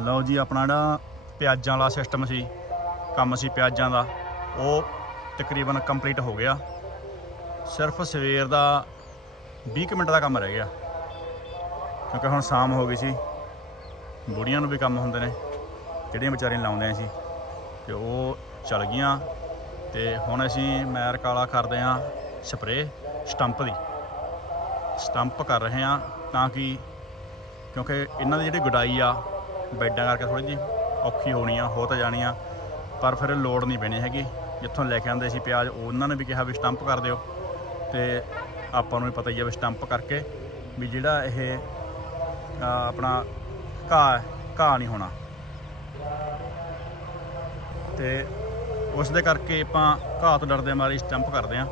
ਲਓ ਜੀ, ਆਪਣਾ ਜਿਹੜਾ ਪਿਆਜ਼ਾਂ ਵਾਲਾ ਸਿਸਟਮ ਸੀ, ਕੰਮ ਸੀ ਪਿਆਜ਼ਾਂ ਦਾ, ਉਹ ਤਕਰੀਬਨ ਕੰਪਲੀਟ ਹੋ ਗਿਆ। ਸਿਰਫ ਸਵੇਰ ਦਾ 20 ਕੁ ਮਿੰਟ ਦਾ ਕੰਮ ਰਹਿ ਗਿਆ, ਕਿਉਂਕਿ ਹੁਣ ਸ਼ਾਮ ਹੋ ਗਈ ਸੀ। ਬੁੜੀਆਂ ਨੂੰ ਵੀ ਕੰਮ ਹੁੰਦੇ ਨੇ, ਜਿਹੜੀਆਂ ਵਿਚਾਰੀਆਂ ਲਾਉਂਦੇ ਸੀ। ਤੇ ਉਹ ਚਲ ਗਈਆਂ, ਤੇ ਹੁਣ ਅਸੀਂ ਮੈਰ ਕਾਲਾ ਕਰਦੇ ਆਂ ਸਪਰੇ ਸਟੰਪ ਦੀ। ਸਟੰਪ ਕਰ ਰਹੇ ਆਂ ਤਾਂ ਕਿ, ਕਿਉਂਕਿ ਇਹਨਾਂ ਦੀ ਜਿਹੜੀ ਗੁਡਾਈ ਆ ਬੈਡਾਂ ਕਰਕੇ ਥੋੜੀ ਜਿਹੀ ਔਖੀ ਹੋਣੀ ਆ ਹੋ ਤਾਂ ਜਾਣੀ ਆ ਪਰ ਫਿਰ ਲੋਡ ਨਹੀਂ ਪੈਣੀ ਹੈਗੀ। ਜਿੱਥੋਂ ਲੈ ਕੇ ਆਉਂਦੇ ਸੀ ਪਿਆਜ਼ ਉਹਨਾਂ ਨੇ ਵੀ ਕਿਹਾ ਵੀ ਸਟੰਪ ਕਰ ਦਿਓ। ਤੇ ਆਪਾਂ ਨੂੰ ਵੀ ਪਤਾ ਹੀ ਆ ਵੀ ਸਟੰਪ ਕਰਕੇ ਵੀ ਜਿਹੜਾ ਇਹ ਆਪਣਾ ਘਾਹ ਹੈ, ਘਾਹ ਨਹੀਂ ਹੋਣਾ। ਤੇ ਉਸ ਦੇ ਕਰਕੇ ਆਪਾਂ ਘਾਹ ਤੋਂ ਡਰਦੇ ਮਾਰੇ ਸਟੰਪ ਕਰਦੇ ਆ।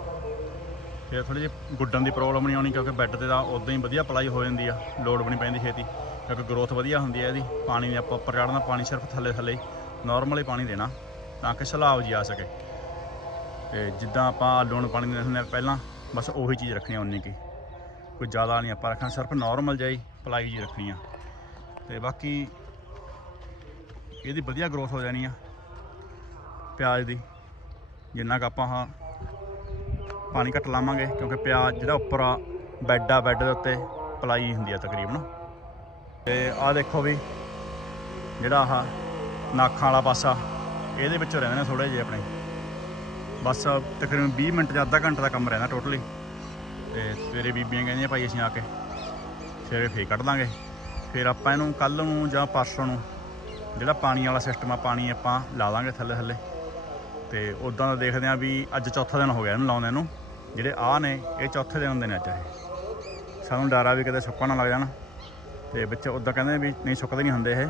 ਫਿਰ ਥੋੜੀ ਜਿਹੀ ਗੁੱਡਣ ਦੀ ਪ੍ਰੋਬਲਮ ਨਹੀਂ ਆਉਣੀ ਕਿਉਂਕਿ ਬੈੱਡ ਤੇ ਤਾਂ ਉਦਾਂ ਹੀ ਵਧੀਆ ਪਲਾਈ ਹੋ ਜਾਂਦੀ ਆ ਲੋਡ ਵੀ ਨਹੀਂ ਪੈਂਦੀ ਛੇਤੀ। ਕਿਉਂਕਿ ਗਰੋਥ ਵਧੀਆ ਹੁੰਦੀ ਹੈ ਇਹਦੀ, ਪਾਣੀ ਨੇ ਆਪਾਂ ਉੱਪਰ ਚੜ੍ਹਨਾ, ਪਾਣੀ ਸਿਰਫ ਥੱਲੇ ਥੱਲੇ ਨਾਰਮਲੀ ਪਾਣੀ ਦੇਣਾ, ਤਾਂ ਕਿ ਸਲਾਬ ਜੀ ਆ ਸਕੇ। ਤੇ ਜਿੱਦਾਂ ਆਪਾਂ ਆਲੂ ਨੂੰ ਪਾਣੀ ਦਿੰਦੇ ਹੁੰਦੇ ਆ ਪਹਿਲਾਂ, ਬਸ ਉਹੀ ਚੀਜ਼ ਰੱਖਣੀ ਆ ਉਨੀ ਕੀ ਕੋਈ ਜ਼ਿਆਦਾ ਨਹੀਂ, ਆਪਾਂ ਰੱਖਣਾ ਸਿਰਫ ਨਾਰਮਲ ਜਾਈ ਪਲਾਈ ਜੀ ਰੱਖਣੀ ਆ। ਤੇ ਬਾਕੀ ਇਹਦੀ ਵਧੀਆ ਗਰੋਥ ਹੋ ਜਾਣੀ ਆ, ਪਿਆਜ਼ ਦੀ। ਜਿੰਨਾ ਕੁ ਆਪਾਂ ਹਾਂ ਪਾਣੀ ਘੱਟ ਲਾਵਾਂਗੇ, ਕਿਉਂਕਿ ਪਿਆਜ਼ ਜਿਹੜਾ ਉੱਪਰ ਆ, ਬੈੱਡ ਆ, ਬੈੱਡ ਦੇ ਉੱਤੇ ਪਲਾਈ ਹੁੰਦੀ ਆ ਤਕਰੀਬਨ। ਤੇ ਆਹ ਦੇਖੋ ਵੀ, ਜਿਹੜਾ ਆਹ ਨਾਖਾਂ ਵਾਲਾ ਪਾਸਾ, ਇਹਦੇ ਵਿੱਚੋਂ ਰਹਿੰਦੇ ਨੇ ਥੋੜੇ ਜਿਹੇ ਆਪਣੇ। ਬਸ ਤਕਰੀਬਨ 20 ਮਿੰਟ ਜਾਂ ਅੱਧਾ ਘੰਟਾ ਦਾ ਕੰਮ ਰਹਿੰਦਾ ਟੋਟਲੀ। ਤੇ ਸਵੇਰੇ ਬੀਬੀਆਂ ਕਹਿੰਦੀਆਂ, ਭਾਈ ਅਸੀਂ ਆ ਕੇ ਸਵੇਰੇ ਫੇਰ ਕੱਢ ਦਾਂਗੇ ਫਿਰ ਆਪਾਂ ਇਹਨੂੰ ਕੱਲ ਨੂੰ ਜਾਂ ਪਰਸੋਂ ਨੂੰ, ਜਿਹੜਾ ਪਾਣੀ ਵਾਲਾ ਸਿਸਟਮ ਆ, ਪਾਣੀ ਆਪਾਂ ਲਾ ਦਾਂਗੇ ਥੱਲੇ ਥੱਲੇ। ਤੇ ਉਦਾਂ ਦਾ ਦੇਖਦੇ ਆ ਵੀ ਅੱਜ ਚੌਥਾ ਦਿਨ ਹੋ ਗਿਆ ਇਹਨੂੰ ਲਾਉਂਦੇ ਨੂੰ। ਜਿਹੜੇ ਆ ਨੇ, ਇਹ ਚੌਥੇ ਦਿਨ ਹੁੰਦੇ ਨੇ ਅੱਜ ਇਹ। ਸਾਨੂੰ ਡਰ ਆ ਵੀ ਕਿਤੇ ਸੁੱਕਾ ਨਾ ਲੱਗ ਜਾਣ। ਤੇ ਵਿੱਚ ਉਦਾਂ ਕਹਿੰਦੇ ਵੀ ਨਹੀਂ, ਸੁੱਕਦੇ ਨਹੀਂ ਹੁੰਦੇ ਇਹ।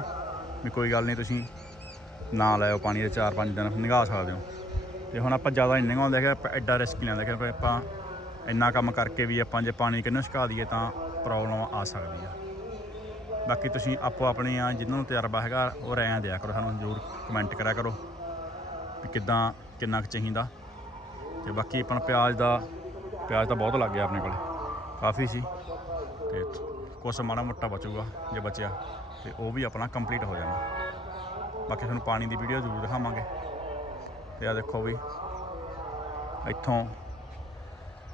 ਵੀ ਕੋਈ ਗੱਲ ਨਹੀਂ, ਤੁਸੀਂ ਨਾ ਲਾਇਓ ਪਾਣੀ ਦੇ 4-5 ਦਿਨ, ਨਿਗਾਹ ਸਕਦੇ ਹੋ। ਤੇ ਹੁਣ ਆਪਾਂ ਜ਼ਿਆਦਾ ਨਹੀਂ ਨਿਗਾਉਂਦੇ ਹੈਗੇ, ਆਪਾਂ ਐਡਾ ਰਿਸਕ ਨਹੀਂ ਲੈਂਦੇ ਕਿਉਂਕਿ ਆਪਾਂ ਇੰਨਾ ਕੰਮ ਕਰਕੇ ਵੀ ਆਪਾਂ ਜੇ ਪਾਣੀ ਕਿੰਨੂੰ ਸੁਕਾ ਦਈਏ ਤਾਂ ਪ੍ਰੋਬਲਮ ਆ ਸਕਦੀ ਆ। ਬਾਕੀ ਤੁਸੀਂ ਆਪੋ ਆਪਣੇ ਆ ਜਿਨ੍ਹਾਂ ਨੂੰ ਤਜਰਬਾ ਹੈਗਾ, ਉਹ ਰਾਇਆਂ ਦਿਆ ਕਰੋ ਸਾਨੂੰ, ਜ਼ਰੂਰ ਕਮੈਂਟ ਕਰਿਆ ਕਰੋ। ਵੀ ਕਿੱਦਾਂ ਕਿੰਨਾ ਕੁ ਚਾਹੀਦਾ। ਤੇ ਬਾਕੀ ਆਪਣਾ ਪਿਆਜ਼ ਦਾ, ਪਿਆਜ਼ ਤਾਂ ਬਹੁਤ ਲੱਗ ਗਿਆ ਆਪਣੇ ਕੋਲੇ। ਕਾਫੀ ਸੀ। ਤੇ ਕੁਛ ਮਾੜਾ ਮੋਟਾ ਬਚੂਗਾ ਜੇ ਬਚਿਆ। ਤੇ ਉਹ ਵੀ ਆਪਣਾ ਕੰਪਲੀਟ ਹੋ ਜਾਣਾ। ਬਾਕੀ ਤੁਹਾਨੂੰ ਪਾਣੀ ਦੀ ਵੀਡੀਓ ਜ਼ਰੂਰ ਦਿਖਾਵਾਂਗੇ। ਤੇ ਆ ਦੇਖੋ ਵੀ ਇੱਥੋਂ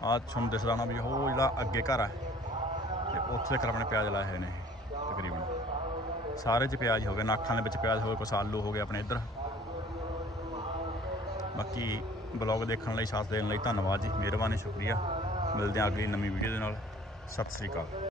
ਆ ਤੁਹਾਨੂੰ ਦਿਸਦਾ ਨਾ ਵੀ ਉਹ ਜਿਹੜਾ ਅੱਗੇ ਘਰ ਆ। ਤੇ ਉੱਥੇ ਤੱਕ ਆਪਣੇ ਪਿਆਜ਼ ਲਾਏ ਹੋਏ ਨੇ ਤਕਰੀਬਨ। ਸਾਰੇ ਚ ਪਿਆਜ਼ ਹੋ ਗਏ। ਨਾਖਾਂ ਦੇ ਵਿੱਚ ਪਿਆਜ਼ ਹੋ ਗਏ, ਕੁਛ ਆਲੂ ਹੋ ਗਏ ਆਪਣੇ ਇੱਧਰ। ਬਾਕੀ ਬਲੌਗ ਦੇਖਣ ਲਈ, ਸਾਥ ਦੇਣ ਲਈ ਧੰਨਵਾਦ ਜੀ, ਮਿਹਰਬਾਨੀ, ਸ਼ੁਕਰੀਆ। ਮਿਲਦੇ ਹਾਂ ਅਗਲੀ ਨਵੀਂ ਵੀਡੀਓ ਦੇ ਨਾਲ। ਸਤਿ ਸ੍ਰੀ ਅਕਾਲ।